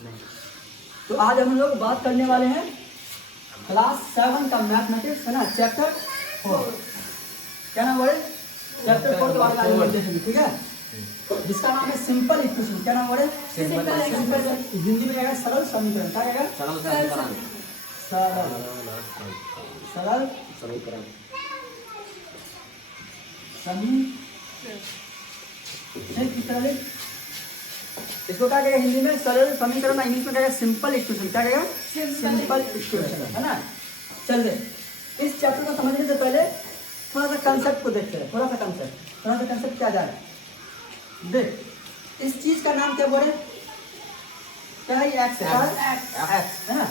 तो आज हम लोग बात करने वाले हैं क्लास 7 का मैथमेटिक्स है ना, चैप्टर 4। क्या नाम बोले? चैप्टर 4 के बारे में आज हम देखेंगे, ठीक है, जिसका नाम है सिंपल इक्वेशन। क्या नाम बोले? सिंपल। हिंदी में क्या सरल समीकरण। क्या कहेगा? सरल समीकरण। सरल समीकरण। इसको क्या कहेगा हिंदी में? सरल समीकरण। इंग्लिश में कहेगा सिंपल इक्वेशन। क्या कहेगा? सिंपल इक्वेशन, है ना। चल दे, इस चैप्टर को समझने से पहले थोड़ा सा कंसेप्ट को देखते हैं। थोड़ा सा कंसेप्ट क्या जाए। देख, इस चीज का नाम क्या बोले? क्या है? एक्स है ना।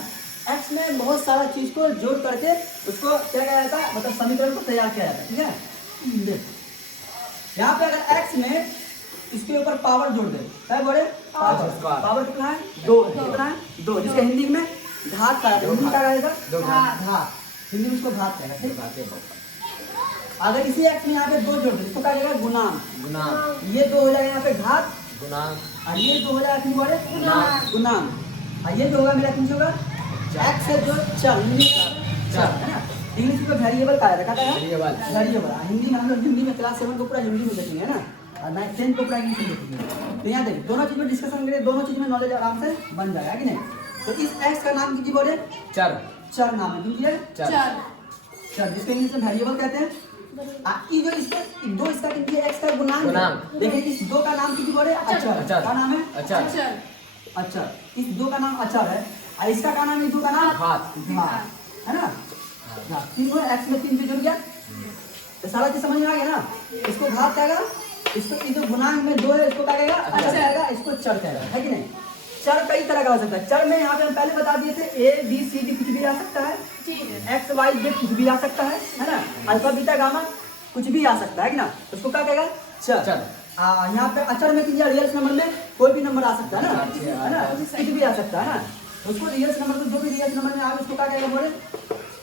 एक्स में बहुत सारा चीज को जोड़ करके उसको क्या कहा जाता है, मतलब समीकरण को तैयार किया जाता है, ठीक है। देख, यहाँ पे अगर एक्स में इसके ऊपर पावर जोड़ दे, क्या बोले? पावर कितना है? 2। कितना है? 2, जिसके हिंदी में घात कहा जाता है। हिंदी क्या कहेगा? घात। हिंदी में इसको घात कहेगा, ठीक। अगर इसी एक्स में यहाँ पे 2 जोड़ दे, इसको क्या कहेगा? गुणांक। ये 2 हो जाएगा यहाँ पे घात, और ये 2 हो जाएगा कितनी बोले? गुणांक। और ये जो होगा मेरा कितनी होगा? एक्स है जो चर, है ना। इंग्लिश में वेरिएबल कहा जाता है। वेरिएबल। हिंदी में हम लोग हिंदी में क्लास 7 को पूरा हिंदी में देखेंगे, है ना, और 9th को पूरा इंग्लिश में देखेंगे। तो यहाँ देखिए, दोनों चीज में डिस्कशन करेंगे, दोनों चीज में नॉलेज आराम से बन जाएगा कि नहीं। तो इस एक्स का नाम की बोले? चर नाम है। चर, जिसको इंग्लिश में वेरिएबल कहते हैं। ये जो इसका एक्स का गुणांक। देखिए, इस 2 का नाम की बोले? अचर। क्या नाम है? अचर। इस 2 का नाम अचर है, और इसका क्या नाम है? 2 का नाम घात, है ना। 3 एक्स में 3 जुड़ गया, तो सारा चीज समझ में आ गया ना। इसको घात कहेगा, इसको जो गुणांक में 2 है इसको क्या कहेगा? अचर कहेगा, इसको चर कहेगा, है कि नहीं। चर कई तरह का हो सकता है। चर में यहाँ पे हम पहले बता दिए थे, A B C D कुछ भी आ सकता है, X Y Z कुछ भी आ सकता है ना, अल्फा बीटा गामा कुछ भी आ सकता है कि ना। उसको क्या कहेगा? चर। यहाँ पे अचर में रियल नंबर में कोई भी नंबर आ सकता है ना, कुछ भी आ सकता है ना। उसको रियल नंबर में, जो भी रियल नंबर में आगे उसको क्या कहेगा बोले?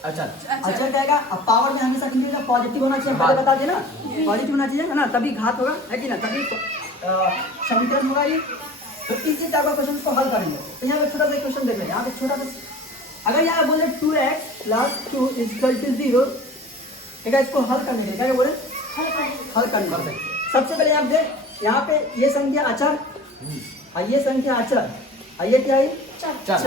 अचर कहेगा। अब पावर में हमेशा कितनी पॉजिटिव होना चाहिए, पहले बता देना, पॉजिटिव होना चाहिए, है ना, तभी घात होगा, है कि ना, तभी समीकरण होगा ये। तो इसी टाइप का क्वेश्चन को हल करेंगे। तो यहाँ पे छोटा सा क्वेश्चन देख लेंगे। यहाँ पे छोटा सा, अगर यहाँ बोले 2x + 2 = 0, ठीक है, इसको हल करने के लिए क्या बोले? हल करने। सबसे पहले आप देख, यहाँ पे ये संख्या अचर, और ये संख्या अचर, और ये क्या है? चर,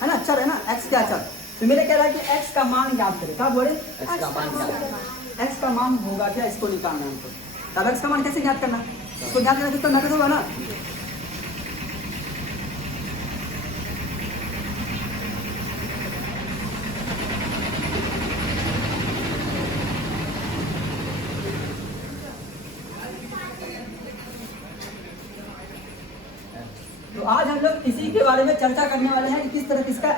है ना, चर है ना, x क्या चर। तो मेरे कह रहा है कि x का मान याद करें। क्या बोले? x का मान होगा क्या, इसको निकालना है। तब x का मान कैसे याद करना? इसको याद करना कितना मेथड होगा ना। तो आज हम लोग इसी के बारे में चर्चा करने वाले हैं कि किस तरह किसका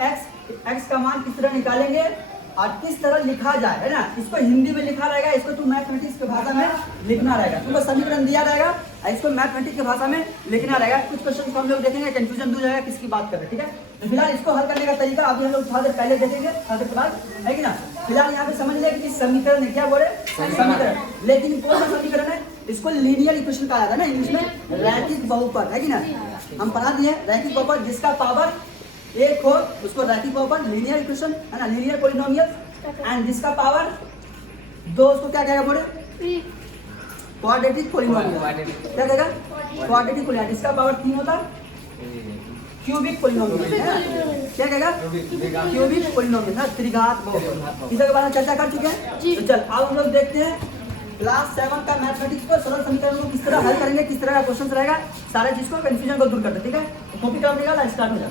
x का मान किस तरह निकालेंगे और किस तरह लिखा जाए, है ना। इसको हिंदी में लिखा रहेगा, इसको तू मैथमेटिक्स की भाषा में लिखना रहेगा। तुमको समीकरण दिया रहेगा, इसको मैथमेटिक्स की भाषा में लिखना रहेगा। कुछ क्वेश्चन को हम लोग देखेंगे, कंफ्यूजन दूर जाएगा किसकी बात कर रहे हैं, ठीक है। तो फिलहाल इसको हल करने का तरीका अभी हम लोग थोड़ा देर पहले देखेंगे, थोड़ा देर बाद, है कि ना। फिलहाल यहाँ पे समझ लें कि समीकरण है, क्या बोले? समीकरण। लेकिन कौन सा समीकरण है? इसको लीनियर इक्वेशन कहा जाता है ना, इंग्लिश में रैखिक बहुपद, है कि ना। हम पढ़ा दिए रैखिक बहुपद, जिसका पावर 1 हो उसको रैखिक बहुपद, लीनियर इक्वेशन, है ना, लीनियर पॉलिनोमियल। एंड जिसका पावर 2 उसको क्या कहेगा बोले? Quadratic polynomial. क्या कहेगा? Quadratic polynomial. जिसका पावर 3 होता क्यूबिक पॉलिनोमियल, है ना। क्या कहेगा? क्यूबिक पॉलिनोमियल, ना, त्रिघात बहुपद। इसके बारे में चर्चा कर चुके हैं। तो चल अब हम लोग देखते हैं क्लास 7 का मैथमेटिक्स को सरल समीकरण को किस तरह हल करेंगे, किस तरह का क्वेश्चन रहेगा, सारे चीज को कंफ्यूजन को दूर करते, ठीक है। तो कॉपी कलम निकाल, स्टार्ट हो जाए।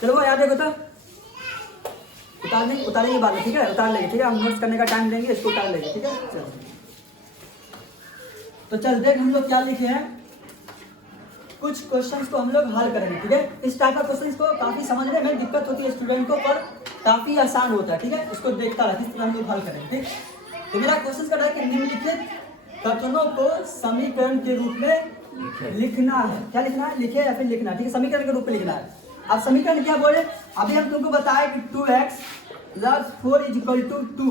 चलो वो याद है बता, उतारेंगे बाद में, ठीक है, उतार लेंगे, ठीक है। हम नोट्स करने का टाइम देंगे, इसको उतार लेंगे, ठीक है। चलो तो चल देख हम लोग क्या लिखे हैं। कुछ क्वेश्चंस को हम लोग हल करेंगे, ठीक है। इस टाइप का क्वेश्चंस को काफी समझने में दिक्कत होती है स्टूडेंट को, पर काफी आसान होता है, ठीक है। इसको देखता रहा किस तरह हम लोग हल करेंगे, ठीक। तो मेरा क्वेश्चन कर रहा है कि निम्नलिखित कथनों को समीकरण के रूप में लिखना है। क्या लिखना है? लिखे या फिर लिखना है, ठीक है, समीकरण के रूप में लिखना है। अब समीकरण क्या बोले? अभी हम तुमको बताया कि 2x + 4 = 2,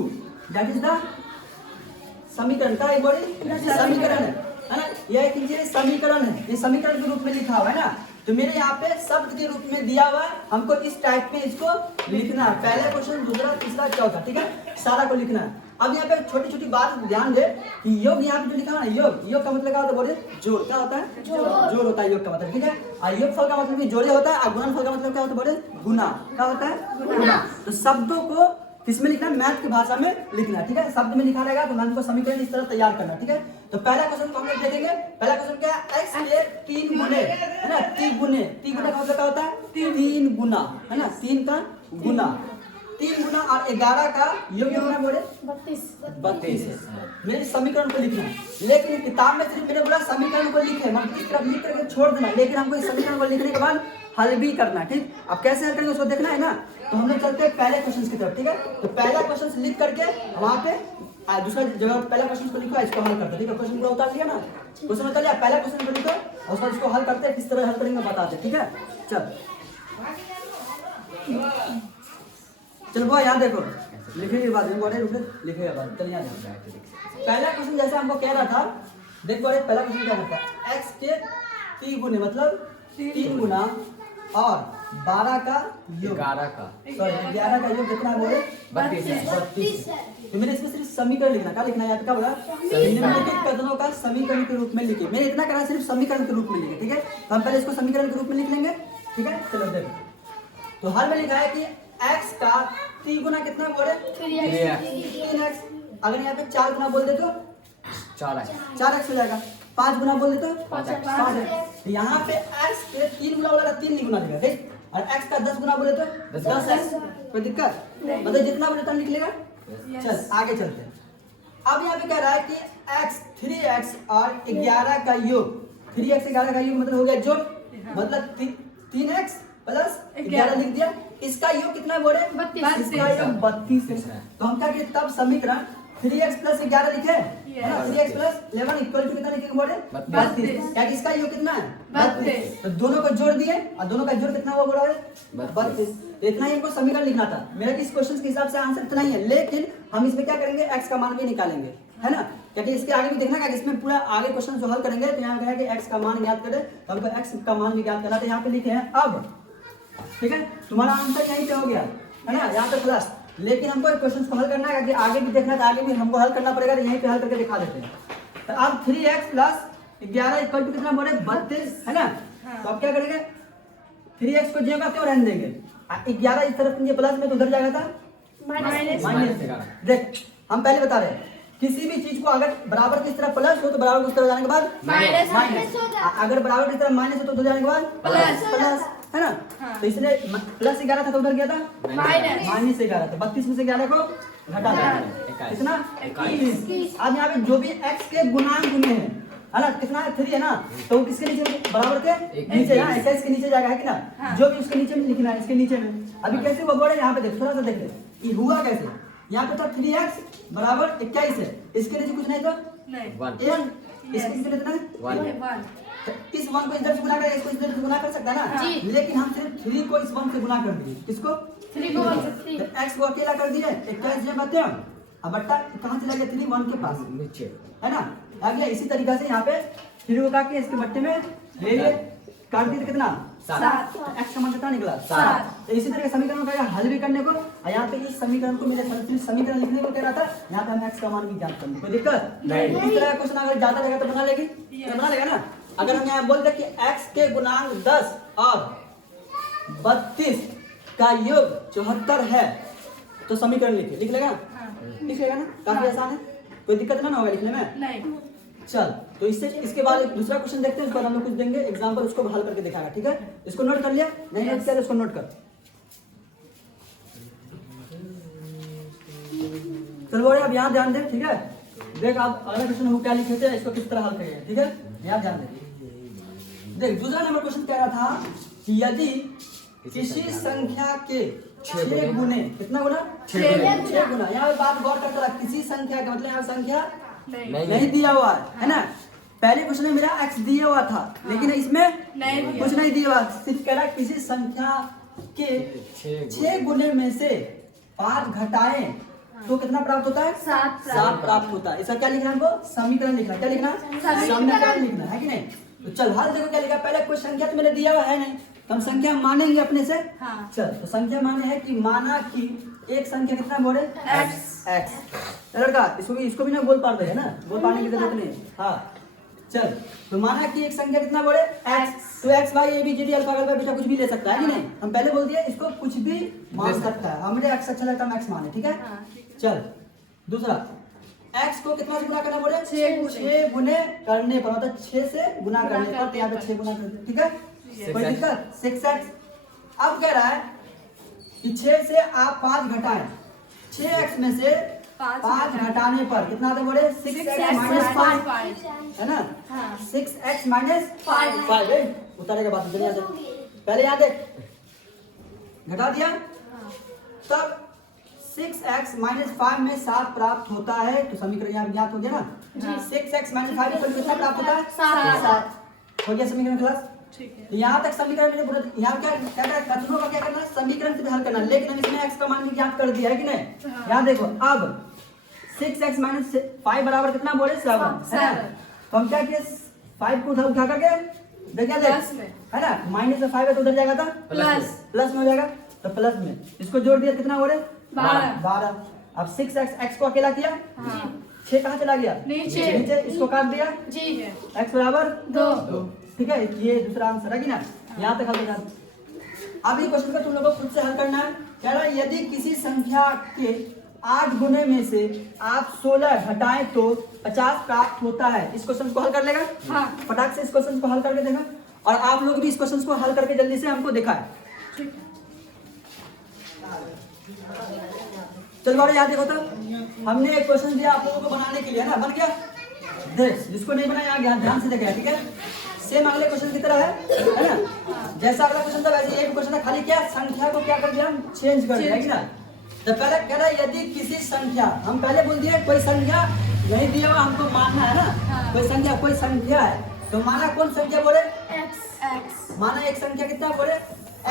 दैट इज द समीकरण। का एक बोले समीकरण है। है ना, यह एक ये समीकरण है, ये समीकरण के रूप में लिखा हुआ है ना। तो मेरे यहाँ पे शब्द के रूप में दिया हुआ है, हमको इस टाइप में इसको लिखना है। पहला क्वेश्चन, दूसरा, तीसरा, चौथा, ठीक है, सारा को लिखना है। अब यहाँ पे छोटी छोटी बात ध्यान दे कि योग यहाँ पे जो लिखा है ना, योग का मतलब क्या होता है, बोले जोड़, क्या होता है, जोड़ होता है योग का मतलब, ठीक है। और योग फल का मतलब भी जोड़े होता है, और गुणनफल का मतलब क्या होता है, बोले गुना, क्या होता है, गुना। तो शब्दों को किसमें लिखना है, मैथ की भाषा में लिखना है, ठीक है। शब्द में लिखा रहेगा तो हमको समीकरण इस तरह तैयार करना है, ठीक है। तो पहला क्वेश्चन को हम लोग देखेंगे। पहला क्वेश्चन क्या है, x के 3 गुने, है ना, 3 गुने का मतलब क्या होता है, 3 गुना, है ना, 3 का गुना, 3 गुना और 11 का योग कितना बोले, 32 है। मेरे समीकरण को लिखना है, लेकिन किताब में सिर्फ मैंने बोला समीकरण को लिखे, मतलब इस तरफ लिख करके छोड़ देना, लेकिन हमको इस समीकरण को लिखने के बाद हल भी करना, ठीक। अब कैसे हल करेंगे उसको देखना है ना। तो हम लोग चलते हैं पहले क्वेश्चन की तरफ, ठीक है। तो पहला क्वेश्चन लिख करके वहां पे दूसरा जगह पहला क्वेश्चन को लिखो, इसको हल करते हैं, ठीक है। क्वेश्चन पूरा उतार लिया ना, क्वेश्चन उतार लिया, पहला क्वेश्चन को लिखो और उसका इसको हल करते हैं, किस तरह हल करेंगे बताते हैं, ठीक है। चल वो यहाँ देखो, लिखेंगे बाद में, बोले रुके लिखेगा बाद, चल यहाँ देखो। पहला क्वेश्चन जैसे हमको कह रहा था, देखो पहला क्वेश्चन क्या करता है, x के 3 गुने मतलब 3 गुना और 12 का योग, 11 का योग कितना बोले, 32। तो मैंने इसमें सिर्फ समीकरण लिखना, क्या लिखना है यहाँ पे, क्या बोला, निम्नलिखित कथनों का समीकरण के रूप में लिखे। मैंने इतना कहा सिर्फ समीकरण के रूप में लिखे, ठीक है। तो हम पहले इसको समीकरण के रूप में लिख लेंगे, ठीक है। चलो देखो, तो हल में लिखा है कि x का 3 गुना कितना बोले, 3x। अगर यहाँ पे 4 गुना बोल दे तो 4x हो जाएगा, 5 गुना बोल दे तो 5x। यहाँ पे x पे 3 गुना बोला, 3 नहीं गुना लेगा, ठीक। और x का 10 गुना बोले तो 10x, कोई दिक्कत, मतलब जितना बोले उतना लिख लेगा। चल आगे चलते हैं। अब यहाँ पे कह रहा है कि x 3x और 11 का योग, 3x 11 का योग मतलब हो गया जोड़, मतलब 3x प्लस 11 लिख दिया। इसका योग कितना बोले, 32, इसका योग 32 है। तो हम क्या किए, तब समीकरण 3x प्लस 11 लिखे, 3x प्लस 11 इक्वल टू कितना लिखेंगे बोले, 32। क्या इसका योग कितना है, 32। तो दोनों को जोड़ दिए और दोनों का जोड़ कितना हुआ बोला, 32। तो इतना ही हमको समीकरण लिखना था। मेरा इस क्वेश्चन के हिसाब से आंसर इतना ही है, लेकिन हम इसमें क्या करेंगे, x का मान भी निकालेंगे, है ना, क्योंकि इसके आगे भी देखना है, इसमें पूरा आगे क्वेश्चन जो हल करेंगे तो यहाँ कहेगा कि x का मान ज्ञात करें, तो हमको x का मान भी ज्ञात करना। तो यहाँ पे लिखे हैं अब, ठीक है, तुम्हारा आंसर यहीं पे हो गया, है ना, यहाँ पे प्लस। लेकिन हमको एक क्वेश्चन को हल करना है, आगे भी देखना है, आगे भी हमको हल करना पड़ेगा, तो यहीं पे हल करके दिखा देते हैं। तो अब 3x प्लस 11 इक्वल टू कितना बोले, 32, है ना। तो अब क्या करेंगे, 3x को जो का क्यों रहने देंगे, 11 इस तरफ प्लस में तो उधर जाएगा था माइनस। देख हम पहले बता रहे हैं, किसी भी चीज को अगर बराबर की तरफ प्लस हो तो बराबर की तरफ जाने के बाद माइनस, अगर बराबर की तरफ माइनस हो तो उधर जाने के बाद प्लस, है ना। तो इसलिए प्लस 11 था तो उधर गया था माइनस 11 था, 32 में से 11 को घटा दिया, कितना 21। अब यहाँ पे जो भी x के गुणांक गुने हैं, है ना, कितना है 3 है ना, तो किसके नीचे बराबर के नीचे, यहाँ x के नीचे जाएगा, है कि ना, जो भी उसके नीचे में लिखना है, इसके नीचे में। अभी कैसे वो बोले, यहाँ पे देख थोड़ा सा देख ले कि हुआ कैसे। यहाँ पे था 3x बराबर 21 है, इसके नीचे कुछ नहीं था 1, इसके नीचे कितना है 1। इस 1 को इधर से गुना कर, इसको इधर से गुना कर सकता है ना, लेकिन हम सिर्फ 3 को इस 1 से गुना कर दिए, किसको 3 को, तो x को अकेला कर दिए 21 जब बते हम, अब बट्टा कहाँ चला गया, 3 1 के पास नीचे, है ना, आ गया। इसी तरीके से यहाँ पे 3 को काट के इसके बट्टे में ले लिए, काट दिए तो कितना 7, x का मान कितना निकला 7। तो इसी तरह समीकरण का हल भी करने को, और यहाँ पे इस समीकरण को मेरे समीकरण लिखने को कह रहा था, यहाँ पे हम x का मान भी ज्ञात करने, कोई दिक्कत नहीं। इस तरह का क्वेश्चन अगर ज्यादा रहेगा तो बना लेगी, बना लेगा ना। अगर हम यहाँ बोलते कि x के गुणांक 10 और 32 का योग 74 है, तो समीकरण लिख लेगा, लिख लेगा ना, काफी आसान है, कोई दिक्कत ना होगा लिखने में नहीं। चल तो इससे इसके बाद दूसरा क्वेश्चन देखते हैं, उसके बाद हम लोग कुछ देंगे एग्जांपल, उसको हल करके दिखाएगा, ठीक है। इसको नोट कर लिया, नहीं नोट किया तो इसको नोट कर। चलो अब यहाँ ध्यान दे, ठीक है। देख आप अगला क्वेश्चन हम क्या लिखे थे, इसको किस तरह हल करेंगे, ठीक है, यहाँ ध्यान दे। देख दूसरा नंबर क्वेश्चन कह रहा था कि यदि किसी संख्या के 6 गुने, कितना गुना 6 गुना, यहाँ पे बात गौर करता रहा, किसी संख्या का मतलब यहाँ संख्या नहीं दिया हुआ है ना। पहले क्वेश्चन में मेरा x दिया हुआ था, लेकिन इसमें कुछ नहीं दिया हुआ, सिर्फ कह रहा है किसी संख्या के 6 गुने में से 5 घटाएं तो कितना प्राप्त होता है? 7 प्राप्त होता है। इसका क्या लिखना है हमको? समीकरण लिखना है। क्या लिखना? समीकरण लिखना है कि नहीं? तो चल हल देखो क्या लिखा, पहले कोई संख्या तो मैंने दिया हुआ है नहीं, तो हम संख्या मानेंगे अपने से। चल तो संख्या माने है कि माना कि एक संख्या कितना बोले? x। लड़का इसको भी ना गोल पार दे है ना, गोल पारने की जरूरत नहीं। हाँ चल तो माना कि एक संख्या कितना बोले? x। तो x y a b c d alpha Galpha beta कुछ भी ले सकता है कि नहीं? हम पहले बोल दिए इसको कुछ भी मान सकता है, हमने x अच्छा लगता है x माने, ठीक है? चल दूसरा x को कितना से गुना करना बोले? 6 गुने करने पर, मतलब 6 से गुना करने पर, तो यहाँ पे 6 गुना कर दे, ठीक है? कोई दिक्कत? 6x। अब कह रहा है कि 6 से आप 5 घटाएं, 6x में से 5 घटाने पर कितना आता बोले? 6x माइनस 5 है ना? 6x माइनस 5 उतारेगा बात दुनिया से। पहले यहाँ देख, घटा दिया, तब 6x माइनस 5 में 7 प्राप्त होता है, तो समीकरण यहाँ ज्ञात हो गया ना? 6x माइनस 5 पर कितना प्राप्त होता है? 7 हो गया समीकरण क्लास। तो यहाँ तक समीकरण में यहाँ क्या कथनों का क्या करना है? समीकरण से हल करना, लेकिन हम इसमें x का मान भी ज्ञात कर दिया है कि नहीं? यहाँ देखो अब 6x माइनस 5 बराबर कितना बोले? 7 है ना? तो हम क्या किए? 5 को उठा करके देखिए है ना, माइनस में 5 है तो उधर जाएगा था प्लस में हो जाएगा, तो प्लस में इसको जोड़ दिया कितना बोले? 12। अब 6x x को अकेला किया, 6 कहाँ चला गया? नीचे इसको काट दिया, x बराबर 2, ठीक है? ये दूसरा आंसर है कि ना? यहाँ तक हल हो जाता। अब ये क्वेश्चन का तुम लोगों को खुद से हल करना है। कह रहा है यदि किसी संख्या के 8 गुने में से आप 16 घटाएं तो 50 प्राप्त होता है। इस क्वेश्चन को हल कर लेगा? फटाक से इस क्वेश्चन को हल करके देखा, और आप लोग भी इस क्वेश्चन को हल करके जल्दी से हमको दिखाएं। चल बारे याद देखो, तो हमने एक क्वेश्चन दिया आप लोगों को बनाने के लिए, है ना? बन गया? देख जिसको नहीं बनाया ध्यान से देखेगा, ठीक है? सेम अगले क्वेश्चन की तरह है ना? जैसा अगला क्वेश्चन था वैसे एक क्वेश्चन है, खाली क्या संख्या को क्या कर दिया? हम चेंज कर दिया, है ना? तो पहले कह रहा है यदि किसी संख्या, हम पहले बोल दिए कोई संख्या नहीं दिया हुआ हमको मानना है ना? कोई संख्या है, तो माना कौन संख्या बोले? x। माना एक संख्या कितना बोले?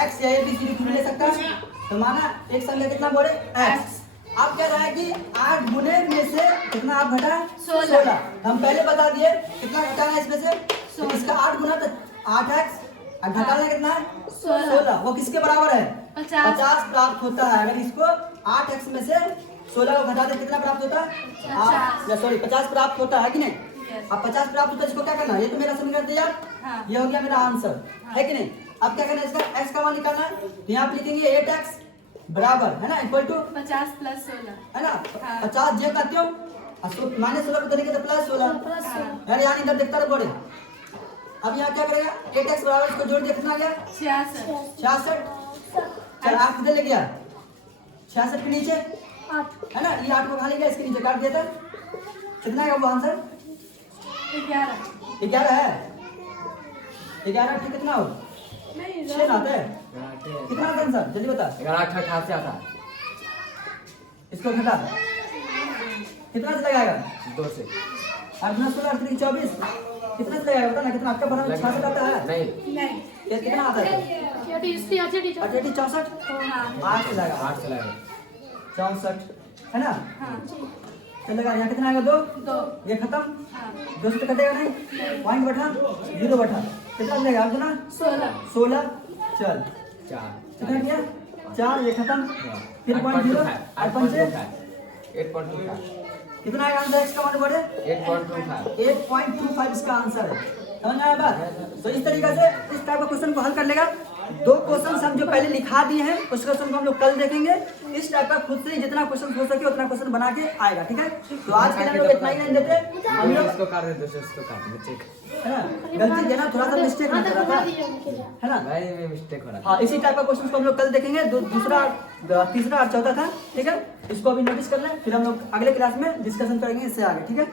x, या a b c d ले सकता है, तो माना एक संख्या कितना बोले? x। अब कह रहा है कि 8 गुने में से कितना आप घटा? 16। हम पहले बता दिए कितना घटाना है इसमें से, तो इसका 8 गुना तो 8x, और घटाना कितना है? 16। वो किसके बराबर है? 50 प्राप्त होता है। अगर इसको 8x में से 16 को घटा दे कितना प्राप्त होता है? 50 प्राप्त होता है कि नहीं? अब 50 प्राप्त होता है, इसको क्या करना है? ये तो मेरा समीकरण तैयार, ये हो गया मेरा आंसर, है कि नहीं? अब क्या करना है? इसका x का मान निकालना है, तो यहाँ पे लिखेंगे 8x बराबर है ना, इक्वल टू 50 प्लस 16 है ना? 50 जे करते हो माइनस 16 को देने के तो प्लस 16 यार, यहाँ इधर देखता रहो बड़े। अब यहाँ क्या करेगा? 8x बराबर इसको जोड़ दिया, कितना आ गया? 66। चल 8 किधर ले गया? 66 के नीचे है ना? ये 8 को खा ले गया, इसके नीचे काट दिया था, कितना आएगा वो आंसर? 11 है। 11 ठीक कितना हो? 6 आता है, कितना आता है आंसर? जल्दी बता। 1188 आता है। इसको घटा कितना से लगाएगा? 2 से 8 9 16 3 24 कितना से लगाएगा? बता ना कितना आपका बड़ा 66 आता है? नहीं ये कितना आता है? 64 8 से लगा, 8 से लगा 64 है ना? चल लगा, यहाँ कितना आएगा? 2। ये खत्म, 2 से कटेगा नहीं, पॉइंट बैठा, 0 बैठा, कितना लगेगा? आप ना 16। चल 4 कितना किया? 4, ये खत्म, फिर पॉइंट 0, 8.25 कितना आएगा आंसर? x का मान बढ़े 8.25 इसका आंसर है। समझ में आया बात? तो इस तरीके से इस टाइप का क्वेश्चन को हल कर लेगा। 2 क्वेश्चन हम जो पहले लिखा दिए हैं उस क्वेश्चन को हम लोग कल देखेंगे। इस टाइप का खुद से जितना क्वेश्चन हो सके उतना क्वेश्चन बना के आएगा, ठीक है? तो आज के लिए हम लोग इतना ही नहीं देते, हम लोग इसको काट दे, दूसरे इसको काट दे, चेक है ना, गलती देना थोड़ा सा मिस्टेक नहीं करा था, है ना? भाई में मिस्टेक हो रहा है। हाँ, इसी टाइप का क्वेश्चन को हम लोग कल देखेंगे। दूसरा, तीसरा और चौथा था, ठीक है? इसको अभी नोटिस कर लें, फिर हम लोग अगले क्लास में डिस्कशन करेंगे इससे आगे, ठीक है?